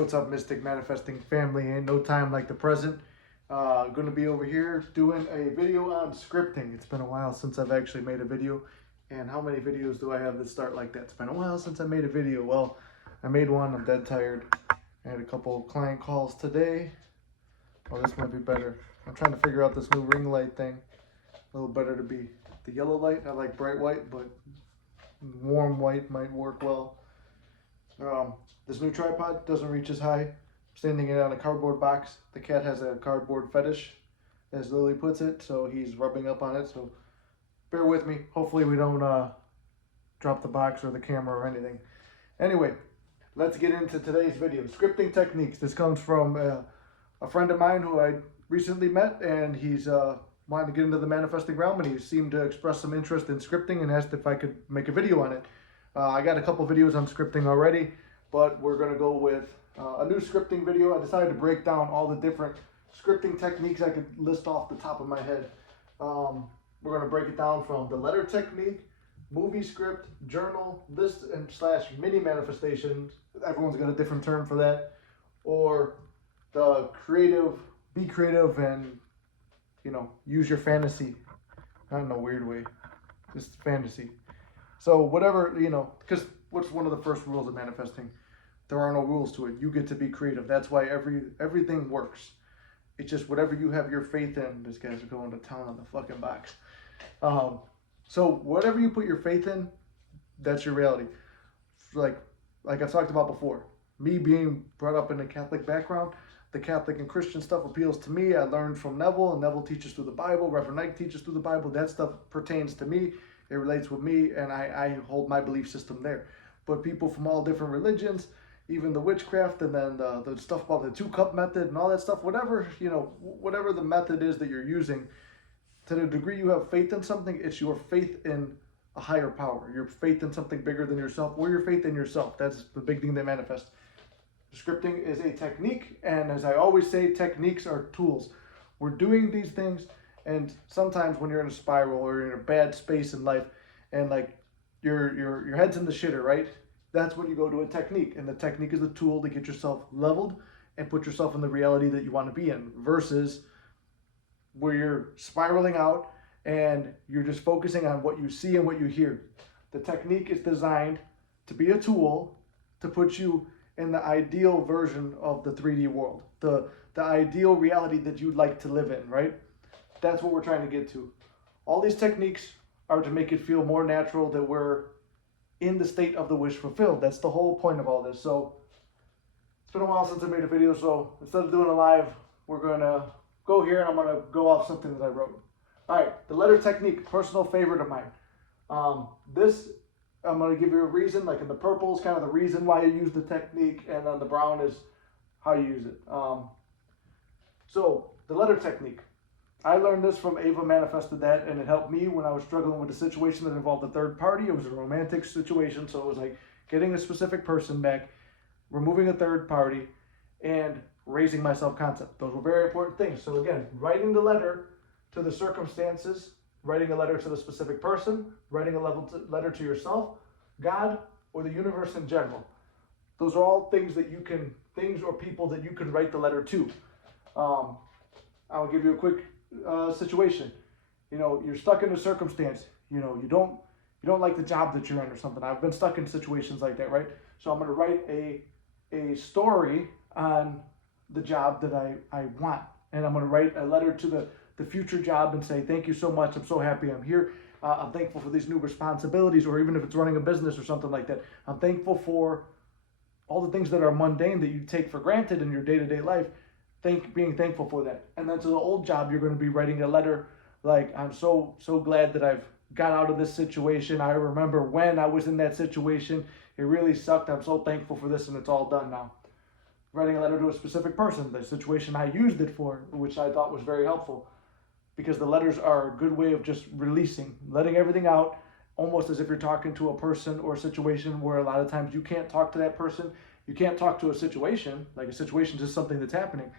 What's up, Mystic Manifesting family? Ain't no time like the present. Going to be over here doing a video on scripting. It's been a while since I've actually made a video. And how many videos do I have that start like that? It's been a while since I made a video. Well, I made one. I'm dead tired. I had a couple client calls today. Oh, this might be better. I'm trying to figure out this new ring light thing. A little better to be the yellow light. I like bright white, but warm white might work well. This new tripod doesn't reach as high. I'm standing it on a cardboard box. The cat has a cardboard fetish, as Lily puts it, so he's rubbing up on it. So bear with me. Hopefully we don't drop the box or the camera or anything. Anyway, let's get into today's video. Scripting techniques. This comes from a friend of mine who I recently met, and he's wanted to get into the manifesting realm, and he seemed to express some interest in scripting and asked if I could make a video on it. I got a couple videos on scripting already, but we're going to go with a new scripting video. I decided to break down all the different scripting techniques I could list off the top of my head. We're going to break it down from the letter technique, movie script, journal, list and / mini manifestations. Everyone's got a different term for that. Or the creative, be creative and, use your fantasy. Not in a weird way, just fantasy. So whatever, because what's one of the first rules of manifesting? There are no rules to it. You get to be creative. That's why everything works. It's just whatever you have your faith in. This guy's going to town on the fucking box. So whatever you put your faith in, that's your reality. Like I've talked about before, me being brought up in a Catholic background, the Catholic and Christian stuff appeals to me. I learned from Neville, and Neville teaches through the Bible. Reverend Knight teaches through the Bible. That stuff pertains to me. It relates with me, and I hold my belief system there. But people from all different religions, even the witchcraft, and then the stuff about the 2-cup method and all that stuff, whatever the method is that you're using, to the degree you have faith in something, it's your faith in a higher power, your faith in something bigger than yourself, or your faith in yourself. That's the big thing that manifests. Scripting is a technique, and as I always say, techniques are tools. We're doing these things. And sometimes when you're in a spiral or you're in a bad space in life and like your head's in the shitter, right? That's when you go to a technique. And the technique is the tool to get yourself leveled and put yourself in the reality that you want to be in, versus where you're spiraling out and you're just focusing on what you see and what you hear. The technique is designed to be a tool to put you in the ideal version of the 3D world, the ideal reality that you'd like to live in, right? That's what we're trying to get to. All these techniques are to make it feel more natural that we're in the state of the wish fulfilled. That's the whole point of all this. So it's been a while since I made a video, so instead of doing a live, we're going to go here and I'm going to go off something that I wrote. All right, the letter technique, personal favorite of mine. This, I'm going to give you a reason, like in the purple is kind of the reason why you use the technique, and then the brown is how you use it. So the letter technique. I learned this from Ava Manifested That, and it helped me when I was struggling with a situation that involved a third party. It was a romantic situation, so it was like getting a specific person back, removing a third party, and raising my self-concept. Those were very important things. So again, writing the letter to the circumstances, writing a letter to the specific person, writing a letter to yourself, God, or the universe in general. Those are all things or people that you can write the letter to. I'll give you a quick situation. You're stuck in a circumstance. You don't like the job that you're in or something. I've been stuck in situations like that, right? So I'm going to write a story on the job that I want, and I'm going to write a letter to the future job and say, thank you so much. I'm so happy I'm here. I'm thankful for these new responsibilities, or even if it's running a business or something like that. I'm thankful for all the things that are mundane that you take for granted in your day-to-day life. Being thankful for that. And then to the old job, you're going to be writing a letter like, I'm so glad that I've got out of this situation. I remember when I was in that situation. It really sucked. I'm so thankful for this, and it's all done now. Writing a letter to a specific person, the situation I used it for, which I thought was very helpful, because the letters are a good way of just releasing, letting everything out, almost as if you're talking to a person or a situation where a lot of times you can't talk to that person. You can't talk to a situation. Like a situation is just something that's happening.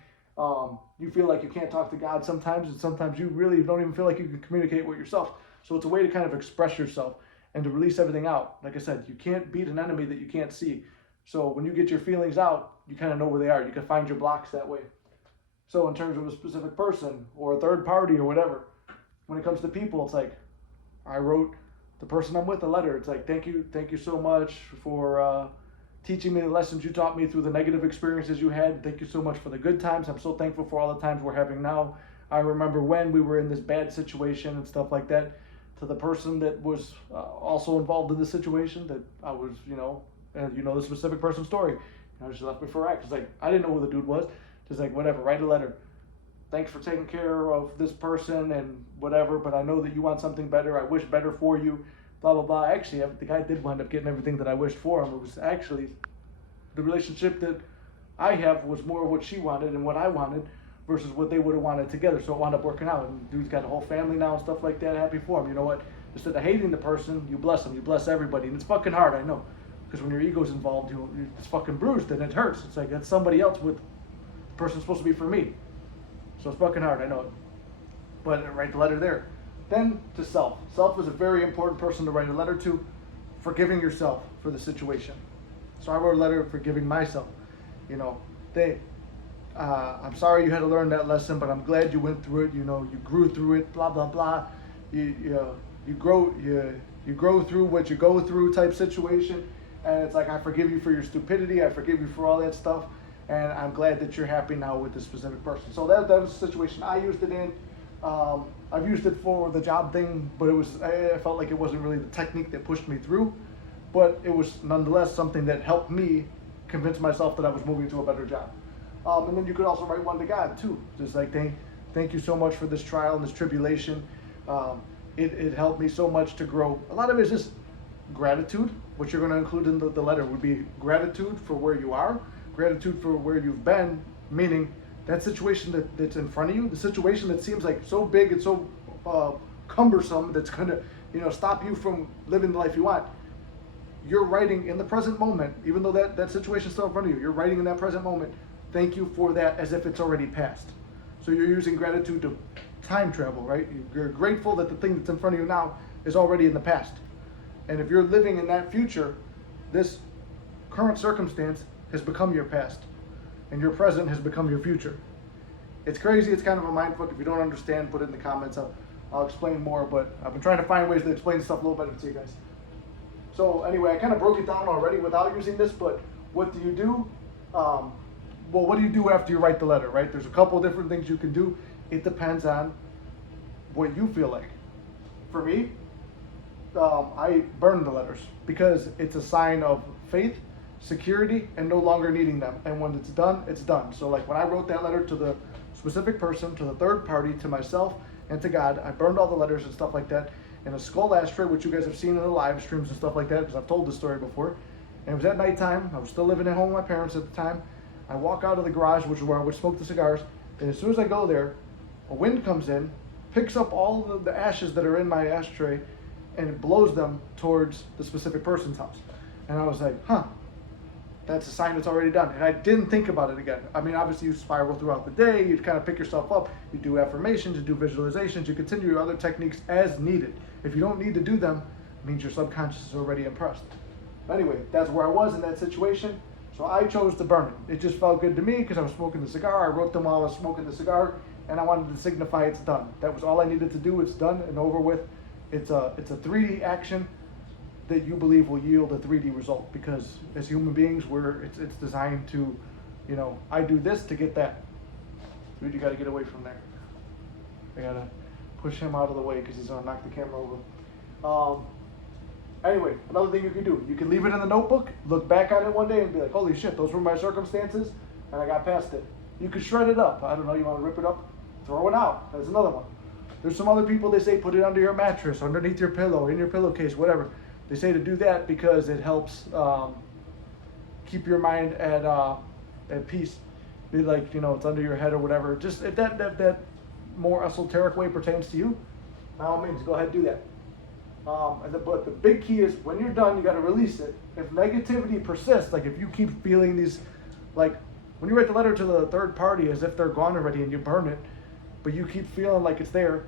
You feel like you can't talk to God sometimes, and sometimes you really don't even feel like you can communicate with yourself. So it's a way to kind of express yourself and to release everything out. Like I said, you can't beat an enemy that you can't see. So when you get your feelings out, you kind of know where they are. You can find your blocks that way. So in terms of a specific person or a third party or whatever, when it comes to people, it's like I wrote the person I'm with a letter. It's like, thank you so much for teaching me the lessons you taught me through the negative experiences you had. Thank you so much for the good times. I'm so thankful for all the times we're having now. I remember when we were in this bad situation and stuff like that. To the person that was also involved in the situation that I was, and the specific person's story. She left me for X. It's like, I didn't know who the dude was. Just like, whatever, write a letter. Thanks for taking care of this person and whatever, but I know that you want something better. I wish better for you, blah, blah, blah. Actually, the guy did wind up getting everything that I wished for him. It was actually the relationship that I have was more what she wanted and what I wanted versus what they would have wanted together. So it wound up working out. And the dude's got a whole family now and stuff like that. Happy for him. You know what? Instead of hating the person, you bless them. You bless everybody. And it's fucking hard, I know. Because when your ego's involved, it's fucking bruised and it hurts. It's like, that's somebody else with the person's supposed to be for me. So it's fucking hard, I know it. But write the letter there. Then to self. Self is a very important person to write a letter to, forgiving yourself for the situation. So I wrote a letter forgiving myself. I'm sorry you had to learn that lesson, but I'm glad you went through it. You grew through it. Blah blah blah. You grow through what you go through type situation, and it's like, I forgive you for your stupidity. I forgive you for all that stuff, and I'm glad that you're happy now with this specific person. So that was the situation I used it in. I've used it for the job thing, but I felt like it wasn't really the technique that pushed me through, but it was nonetheless something that helped me convince myself that I was moving to a better job. And then you could also write one to God too, just like thank you so much for this trial and this tribulation. It helped me so much to grow. A lot of it is just gratitude. What you're going to include in the letter would be gratitude for where you are, gratitude for where you've been, meaning that situation that's in front of you, the situation that seems like so big and so cumbersome that's going to stop you from living the life you want. You're writing in the present moment, even though that situation's still in front of you, you're writing in that present moment, thank you for that, as if it's already passed. So you're using gratitude to time travel, right? You're grateful that the thing that's in front of you now is already in the past. And if you're living in that future, this current circumstance has become your past, and your present has become your future. It's crazy. It's kind of a mindfuck. If you don't understand, put it in the comments. I'll explain more, but I've been trying to find ways to explain stuff a little better to you guys. So anyway, I kind of broke it down already without using this, but what do you do? What do you do after you write the letter, right? There's a couple of different things you can do. It depends on what you feel like. For me, I burn the letters because it's a sign of faith, security, and no longer needing them. And when it's done, it's done. So like when I wrote that letter to the specific person, to the third party, to myself, and to God, I burned all the letters and stuff like that in a skull ashtray, which you guys have seen in the live streams and stuff like that, because I've told this story before. And it was at nighttime. I was still living at home with my parents at the time. I walk out of the garage, which is where I would smoke the cigars, and as soon as I go there, a wind comes in, picks up all the ashes that are in my ashtray, and it blows them towards the specific person's house. And I was like, that's a sign it's already done. And I didn't think about it again. I mean, obviously you spiral throughout the day, you kind of pick yourself up, you do affirmations, you do visualizations, you continue your other techniques as needed. If you don't need to do them, it means your subconscious is already impressed. But anyway, that's where I was in that situation. So I chose to burn it. It just felt good to me because I was smoking the cigar. I wrote them while I was smoking the cigar, and I wanted to signify it's done. That was all I needed to do. It's done and over with. It's a 3D action that you believe will yield a 3D result, because as human beings, it's designed to, I do this to get that. Dude, you got to get away from there. I got to push him out of the way because he's going to knock the camera over. Anyway, another thing you can do, you can leave it in the notebook, look back on it one day and be like, holy shit, those were my circumstances, and I got past it. You can shred it up. I don't know, you want to rip it up? Throw it out. That's another one. There's some other people, they say put it under your mattress, underneath your pillow, in your pillowcase, whatever. They say to do that because it helps keep your mind at peace. Be like, it's under your head or whatever. Just if that more esoteric way pertains to you, by all means, go ahead and do that. But the big key is when you're done, you got to release it. If negativity persists, like if you keep feeling these, like when you write the letter to the third party as if they're gone already and you burn it, but you keep feeling like it's there,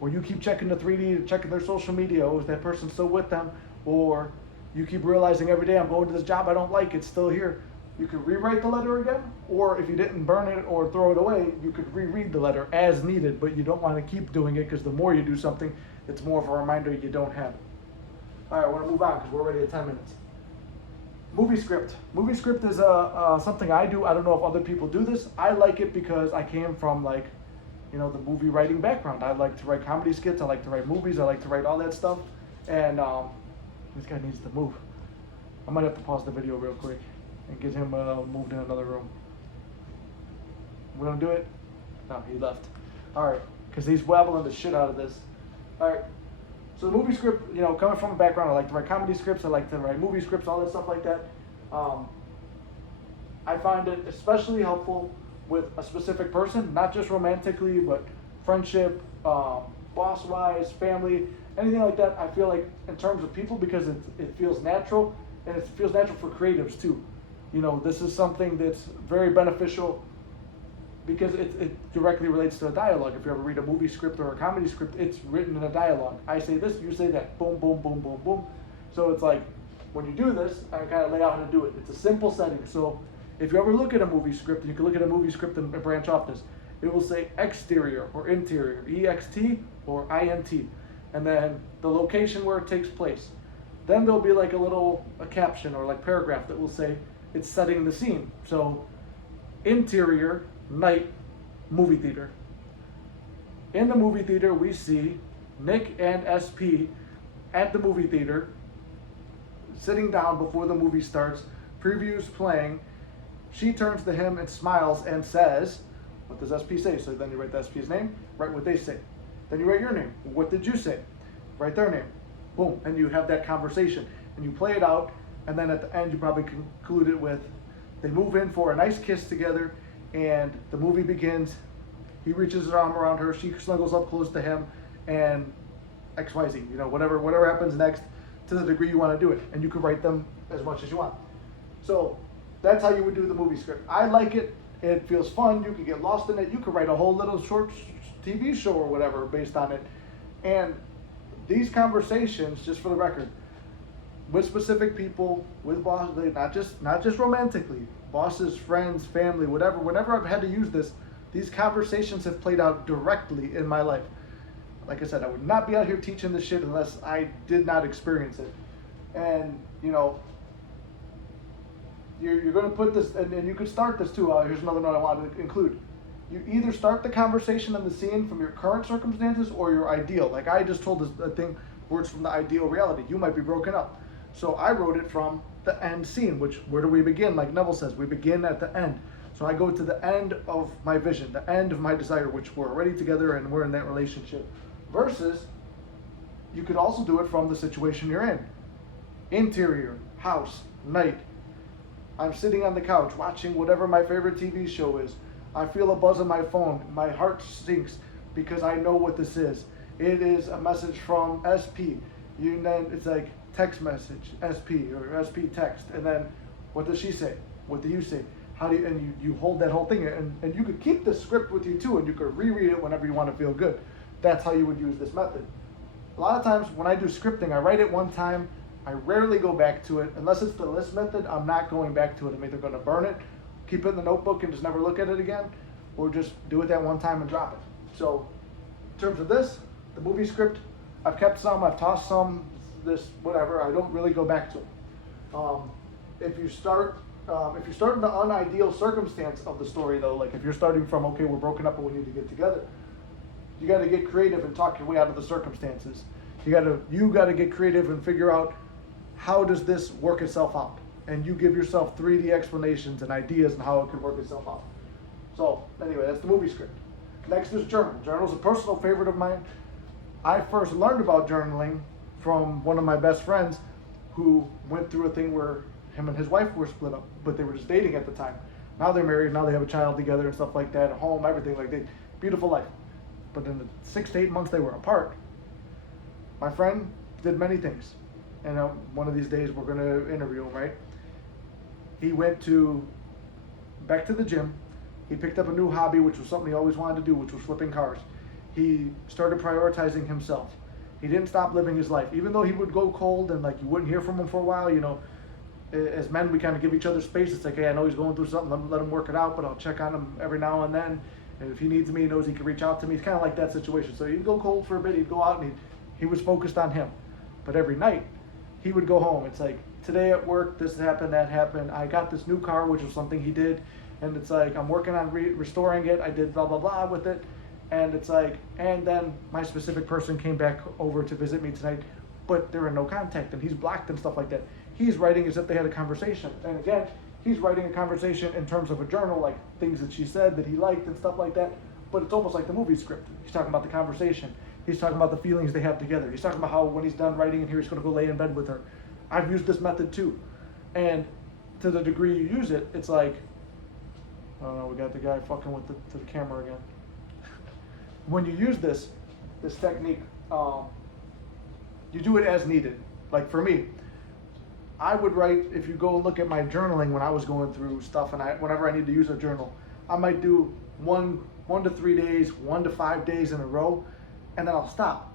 or you keep checking the 3D, checking their social media, is that person still with them, or you keep realizing every day, I'm going to this job I don't like, it's still here. You could rewrite the letter again, or if you didn't burn it or throw it away, you could reread the letter as needed, but you don't want to keep doing it because the more you do something, it's more of a reminder you don't have it. All right, we're gonna move on because we're already at 10 minutes. Movie script. Movie script is something I do. I don't know if other people do this. I like it because I came from like, the movie writing background. I like to write comedy skits. I like to write movies. I like to write all that stuff. And this guy needs to move. I might have to pause the video real quick and get him moved in another room. We're gonna do it? No, he left. All right, because he's wobbling the shit out of this. All right. So the movie script, coming from a background, I like to write comedy scripts, I like to write movie scripts, all that stuff like that. I find it especially helpful with a specific person, not just romantically, but friendship, boss-wise, family, anything like that. I feel like in terms of people, because it feels natural, and it feels natural for creatives too. This is something that's very beneficial because it directly relates to a dialogue. If you ever read a movie script or a comedy script, it's written in a dialogue. I say this, you say that, boom, boom, boom, boom, boom. So it's like, when you do this, I kind of lay out how to do it. It's a simple setting. So if you ever look at a movie script, and you can look at a movie script and branch off this, it will say exterior or interior, EXT or INT, and then the location where it takes place. Then there'll be like a caption or like paragraph that will say it's setting the scene. So interior, night, movie theater. In the movie theater, we see Nick and SP at the movie theater, sitting down before the movie starts, previews playing. She turns to him and smiles and says, what does SP say? So then you write the SP's name, write what they say. Then you write your name. What did you say? Write their name. Boom. And you have that conversation. And you play it out, and then at the end you probably conclude it with, they move in for a nice kiss together, and the movie begins. He reaches his arm around her, she snuggles up close to him, and XYZ, whatever happens next, to the degree you want to do it. And you can write them as much as you want. So that's how you would do the movie script. I like it. It feels fun. You could get lost in it. You could write a whole little short TV show or whatever based on it. And these conversations, just for the record, with specific people, with bosses, not just romantically, bosses, friends, family, whatever, whenever I've had to use this, these conversations have played out directly in my life. Like I said, I would not be out here teaching this shit unless I did not experience it. And, you're going to put this, and you could start this too. Here's another note I wanted to include. You either start the conversation and the scene from your current circumstances or your ideal. Like I just told this thing, words from the ideal reality. You might be broken up. So I wrote it from the end scene, where do we begin? Like Neville says, we begin at the end. So I go to the end of my vision, the end of my desire, which we're already together and we're in that relationship. Versus, you could also do it from the situation you're in. Interior, house, night. I'm sitting on the couch watching whatever my favorite TV show is. I feel a buzz on my phone. My heart sinks because I know what this is. It is a message from SP. Then it's like text message, SP or SP text. And then what does she say? What do you say? And you hold that whole thing, and you could keep the script with you too, and you could reread it whenever you want to feel good. That's how you would use this method. A lot of times when I do scripting, I write it one time. I rarely go back to it. Unless it's the list method, I'm not going back to it. I'm either going to burn it, keep it in the notebook and just never look at it again, or just do it that one time and drop it. So in terms of this, the movie script, I've kept some, I've tossed some, whatever. I don't really go back to it. If you start in the unideal circumstance of the story though, like if you're starting from, okay, we're broken up and we need to get together, you got to get creative and talk your way out of the circumstances. You got to get creative and figure out, how does this work itself out? And you give yourself 3D explanations and ideas on how it could work itself out. So anyway, that's the movie script. Next is journal. Journal's a personal favorite of mine. I first learned about journaling from one of my best friends who went through a thing where him and his wife were split up, but they were just dating at the time. Now they're married, now they have a child together and stuff like that, a home, everything like that. Beautiful life. But in the 6 to 8 months they were apart, my friend did many things. And one of these days we're going to interview him, right? He went back to the gym. He picked up a new hobby, which was something he always wanted to do, which was flipping cars. He started prioritizing himself. He didn't stop living his life, even though he would go cold and like you wouldn't hear from him for a while. You know, as men, we kind of give each other space. It's like, hey, I know he's going through something. Let him work it out, but I'll check on him every now and then. And if he needs me, he knows he can reach out to me. It's kind of like that situation. So he'd go cold for a bit. He'd go out and he was focused on him. But every night, he would go home. It's like, today at work, this happened, that happened. I got this new car, which was something he did. And it's like, I'm working on restoring it. I did blah, blah, blah with it. And it's like, and then my specific person came back over to visit me tonight, but they're in no contact and he's blocked and stuff like that. He's writing as if they had a conversation. And again, he's writing a conversation in terms of a journal, like things that she said that he liked and stuff like that. But it's almost like the movie script. He's talking about the conversation. He's talking about the feelings they have together. He's talking about how when he's done writing in here, he's going to go lay in bed with her. I've used this method too. And to the degree you use it, it's like, I don't know, we got the guy fucking with the camera again. When you use this technique, you do it as needed. Like for me, I would write, if you go and look at my journaling when I was going through stuff and whenever I need to use a journal, I might do 1 to 3 days, 1 to 5 days in a row, and then I'll stop.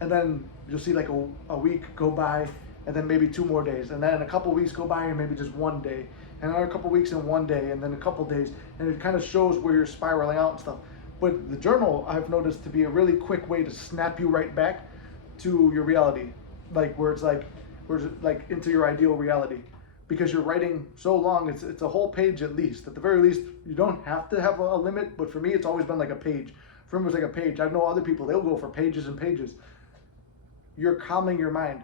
And then you'll see like a week go by, and then maybe 2 more days, and then a couple weeks go by and maybe just 1 day, and another couple weeks and 1 day, and then a couple days, and it kind of shows where you're spiraling out and stuff. But the journal, I've noticed to be a really quick way to snap you right back to your reality, like where it's like into your ideal reality, because you're writing so long. It's a whole page at least. At the very least, you don't have to have a limit, but for me, it's always been like a page. For me, it was like a page. I know other people, they'll go for pages and pages. You're calming your mind.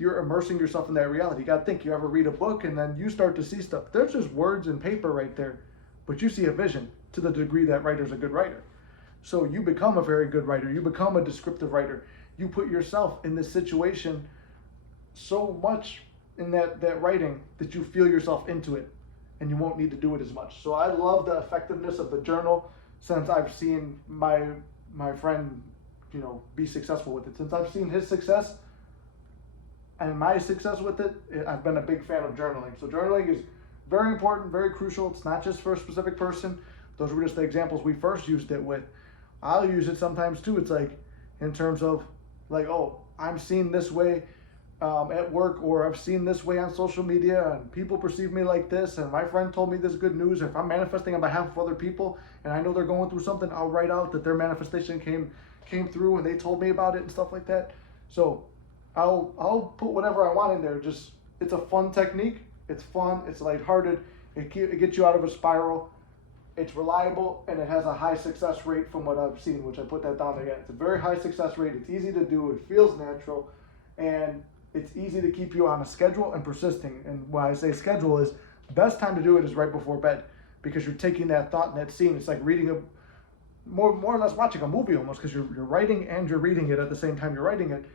You're immersing yourself in that reality. You got to think, you ever read a book and then you start to see stuff. There's just words and paper right there, but you see a vision to the degree that writer's a good writer. So you become a very good writer. You become a descriptive writer. You put yourself in this situation so much in that writing that you feel yourself into it and you won't need to do it as much. So I love the effectiveness of the journal since I've seen my friend, you know, be successful with it. Since I've seen his success and my success with it, I've been a big fan of journaling. So journaling is very important, very crucial. It's not just for a specific person. Those were just the examples we first used it with. I'll use it sometimes too. It's like in terms of like, oh, I'm seen this way at work, or I've seen this way on social media and people perceive me like this, and my friend told me this good news. If I'm manifesting on behalf of other people and I know they're going through something, I'll write out that their manifestation came through and they told me about it and stuff like that. So I'll put whatever I want in there. Just, it's a fun technique. It's fun. It's lighthearted. It gets you out of a spiral. It's reliable, and it has a high success rate from what I've seen, which I put that down again. It's a very high success rate. It's easy to do. It feels natural, and it's easy to keep you on a schedule and persisting. And when I say schedule is, the best time to do it is right before bed, because you're taking that thought and that scene. It's like reading a, more or less watching a movie almost, because you're writing and you're reading it at the same time you're writing it.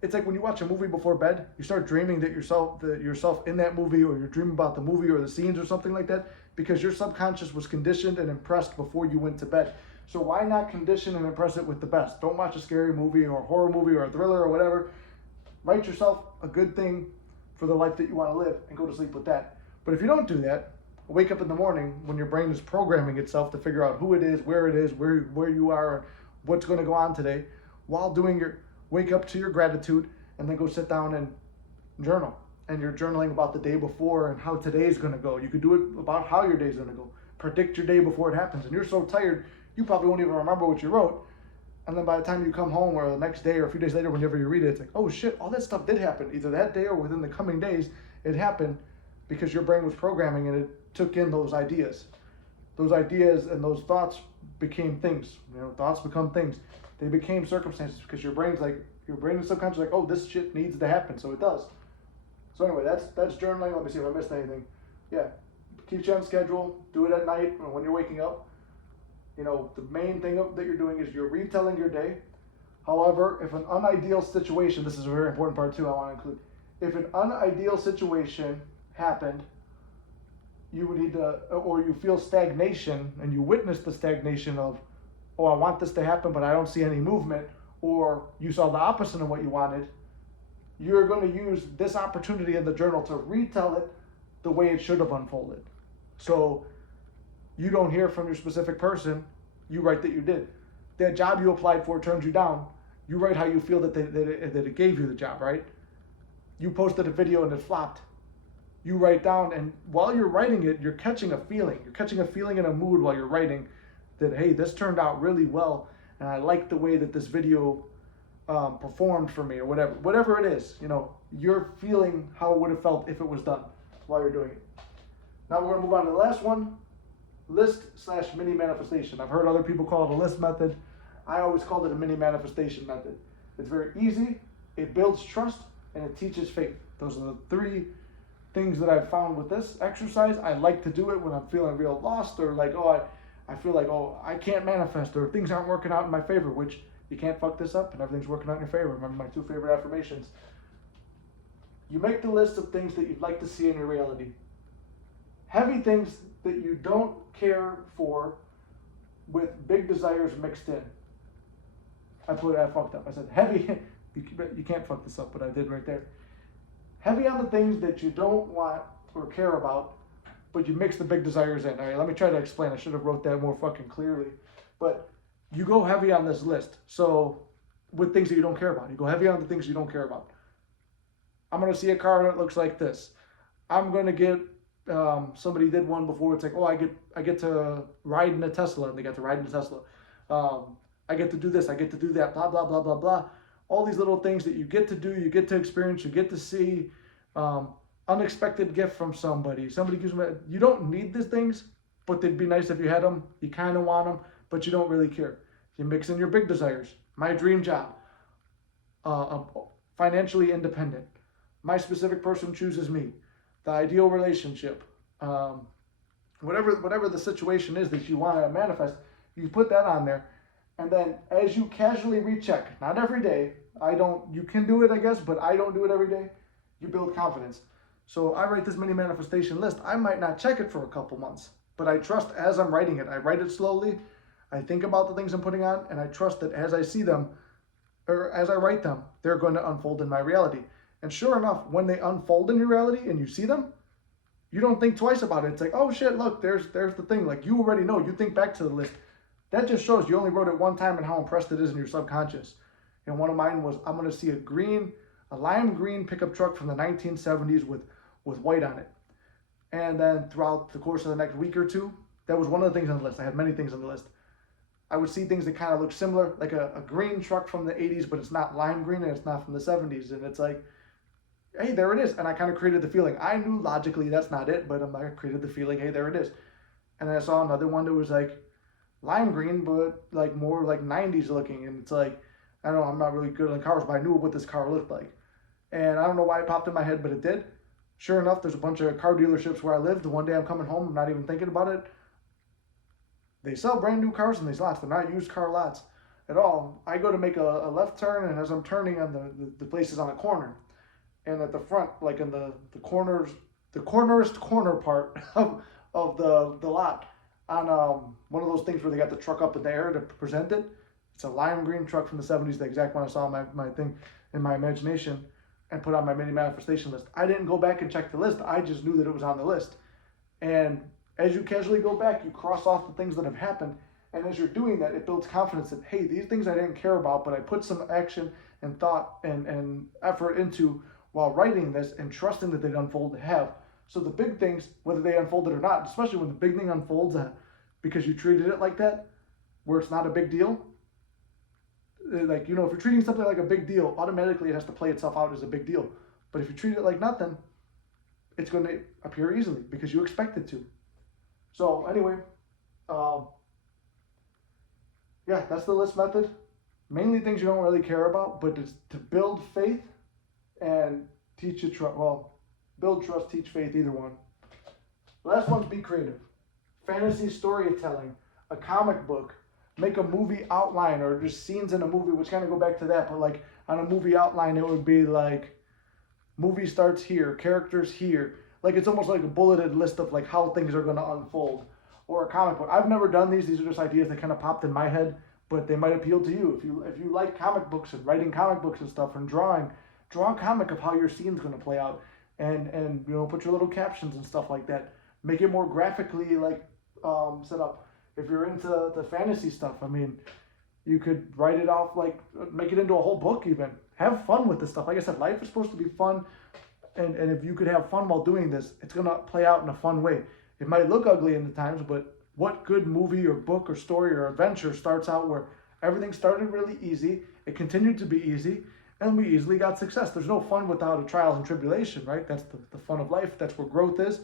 It's like when you watch a movie before bed, you start dreaming that yourself in that movie, or you're dreaming about the movie or the scenes or something like that, because your subconscious was conditioned and impressed before you went to bed. So why not condition and impress it with the best? Don't watch a scary movie or a horror movie or a thriller or whatever. Write yourself a good thing for the life that you want to live and go to sleep with that. But if you don't do that, wake up in the morning when your brain is programming itself to figure out who it is, where you are, and what's going to go on today, while doing wake up to your gratitude, and then go sit down and journal. And you're journaling about the day before and how today's going to go. You could do it about how your day's going to go. Predict your day before it happens. And you're so tired, you probably won't even remember what you wrote. And then by the time you come home, or the next day or a few days later, whenever you read it, it's like, oh shit, all that stuff did happen. Either that day or within the coming days, it happened because your brain was programming and it took in those ideas. Those ideas and those thoughts became things. You know, thoughts become things. They became circumstances because your brain and subconscious like, oh, this shit needs to happen, so it does. So anyway, that's journaling. Let me see if I missed anything. Yeah, keeps you on schedule. Do it at night or when you're waking up. You know, the main thing that you're doing is you're retelling your day. However, if an unideal situation, this is a very important part too I want to include. If an unideal situation happened, you would need to, or you feel stagnation and you witness the stagnation of, oh, I want this to happen, but I don't see any movement, or you saw the opposite of what you wanted, you're going to use this opportunity in the journal to retell it the way it should have unfolded. So you don't hear from your specific person, you write that you did. That job you applied for turns you down, You write how you feel that it gave you the job, right? You posted a video and it flopped. You write down, and while you're writing it, you're catching a feeling. You're catching a feeling and a mood while you're writing that, hey, this turned out really well, and I like the way that this video performed for me, or whatever it is. You know, you're feeling how it would have felt if it was done while you're doing it. Now we're gonna move on to the last one, list/mini manifestation. I've heard other people call it a list method. I always called it a mini manifestation method. It's very easy, it builds trust, and it teaches faith. Those are the three things that I've found with this exercise. I like to do it when I'm feeling real lost, or like, I feel like, I can't manifest, or things aren't working out in my favor, which you can't fuck this up and everything's working out in your favor. Remember my 2 favorite affirmations. You make the list of things that you'd like to see in your reality. Heavy things that you don't care for with big desires mixed in. I fucked up. I said heavy, you can't fuck this up, but I did right there. Heavy on the things that you don't want or care about, but you mix the big desires in. All right, let me try to explain. I should have wrote that more fucking clearly. But you go heavy on this list. So with things that you don't care about, you go heavy on the things you don't care about. I'm going to see a car that looks like this. I'm going to get, somebody did one before. It's like, I get to ride in a Tesla, and they got to ride in a Tesla. I get to do this. I get to do that. Blah, blah, blah, blah, blah. All these little things that you get to do, you get to experience, you get to see. Unexpected gift from somebody. Somebody gives me. You don't need these things, but they'd be nice if you had them. You kind of want them, but you don't really care. You mix in your big desires. My dream job. Financially independent. My specific person chooses me. The ideal relationship. Whatever the situation is that you want to manifest, you put that on there. And then as you casually recheck, not every day, you can do it, I guess, but I don't do it every day, you build confidence. So I write this mini manifestation list. I might not check it for a couple months, but I trust as I'm writing it. I write it slowly. I think about the things I'm putting on, and I trust that as I see them, or as I write them, they're going to unfold in my reality. And sure enough, when they unfold in your reality and you see them, you don't think twice about it. It's like, oh shit, look, there's the thing. Like, you already know. You think back to the list. That just shows you only wrote it one time and how impressed it is in your subconscious. And one of mine was, I'm going to see a lime green pickup truck from the 1970s with white on it. And then throughout the course of the next week or two, that was one of the things on the list. I had many things on the list. I would see things that kind of look similar, like a green truck from the 80s, but it's not lime green and it's not from the 70s. And it's like, hey, there it is. And I kind of created the feeling. I knew logically that's not it, but I created the feeling, hey, there it is. And then I saw another one that was like lime green, but like more like 90s looking. And it's like, I don't know, I'm not really good on cars, but I knew what this car looked like. And I don't know why it popped in my head, but it did. Sure enough, there's a bunch of car dealerships where I lived. One day I'm coming home, I'm not even thinking about it. They sell brand new cars in these lots. They're not used car lots at all. I go to make a left turn, and as I'm turning on the place is on a corner. And at the front, like in the cornerest corner part of the lot, on one of those things where they got the truck up in the air to present it. It's a lime green truck from the 70s, the exact one I saw my thing in my imagination and put on my mini manifestation list. I didn't go back and check the list. I just knew that it was on the list. And as you casually go back, you cross off the things that have happened. And as you're doing that, it builds confidence that, hey, these things I didn't care about, but I put some action and thought and effort into while writing this and trusting that they'd unfold to have. So the big things, whether they unfolded or not, especially when the big thing unfolds because you treated it like that, where it's not a big deal, like, you know, if you're treating something like a big deal, automatically it has to play itself out as a big deal. But if you treat it like nothing, it's going to appear easily because you expect it to. So anyway, yeah, that's the list method. Mainly things you don't really care about, but it's to build faith and teach you trust. Well, build trust, teach faith, either one. Last one's be creative. Fantasy storytelling, a comic book, make a movie outline, or just scenes in a movie, which kind of go back to that, but like on a movie outline, it would be like movie starts here, characters here. Like it's almost like a bulleted list of like how things are going to unfold. Or a comic book. I've never done these. These are just ideas that kind of popped in my head, but they might appeal to you. If you like comic books and writing comic books and stuff and drawing, draw a comic of how your scene's going to play out, and you know, put your little captions and stuff like that. Make it more graphically like set up. If you're into the fantasy stuff, I mean, You could write it off, like make it into a whole book even. Have fun with this stuff. Like I said, life is supposed to be fun. And if you could have fun while doing this, it's going to play out in a fun way. It might look ugly in the times, but what good movie or book or story or adventure starts out where everything started really easy, it continued to be easy, and we easily got success. There's no fun without a trials and tribulation, right? That's the fun of life. That's where growth is.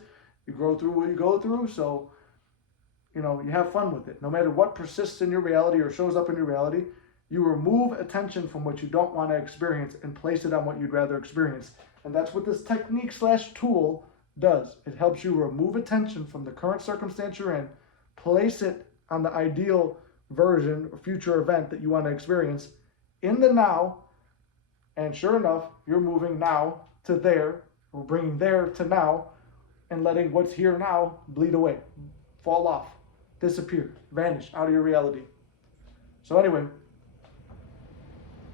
You grow through what you go through, so you have fun with it. No matter what persists in your reality or shows up in your reality, you remove attention from what you don't want to experience and place it on what you'd rather experience. And that's what this technique/tool does. It helps you remove attention from the current circumstance you're in, place it on the ideal version or future event that you want to experience in the now, and sure enough, you're moving now to there, or bringing there to now, and letting what's here now bleed away, fall off, disappear, vanish out of your reality. So anyway,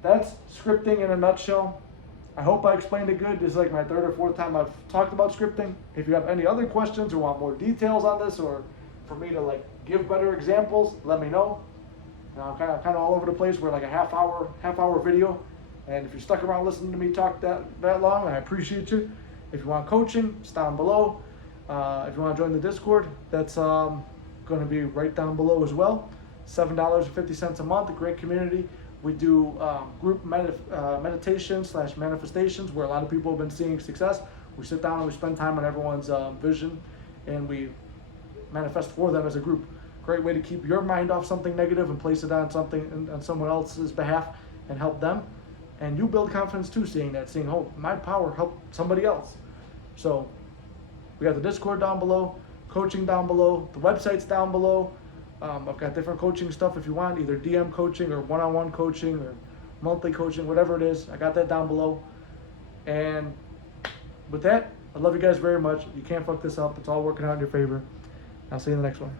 that's scripting in a nutshell. I hope I explained it good. This is like my third or fourth time I've talked about scripting. If you have any other questions or want more details on this, or for me to like give better examples, let me know. I'm kind of all over the place. We're like a half hour video, and if you're stuck around listening to me talk that long, I appreciate you. If you want coaching, it's down below. If you want to join the Discord, that's going to be right down below as well. $7.50 a month, a great community. We do group meditation/manifestations where a lot of people have been seeing success. We sit down and we spend time on everyone's vision, and we manifest for them as a group. Great way to keep your mind off something negative and place it on something on someone else's behalf and help them. And you build confidence too, seeing oh, my power helped somebody else. So we got the Discord down below, coaching down below, the website's down below. I've got different coaching stuff if you want, either DM coaching or one-on-one coaching or monthly coaching, whatever it is. I got that down below. And with that, I love you guys very much. You can't fuck this up. It's all working out in your favor. I'll see you in the next one.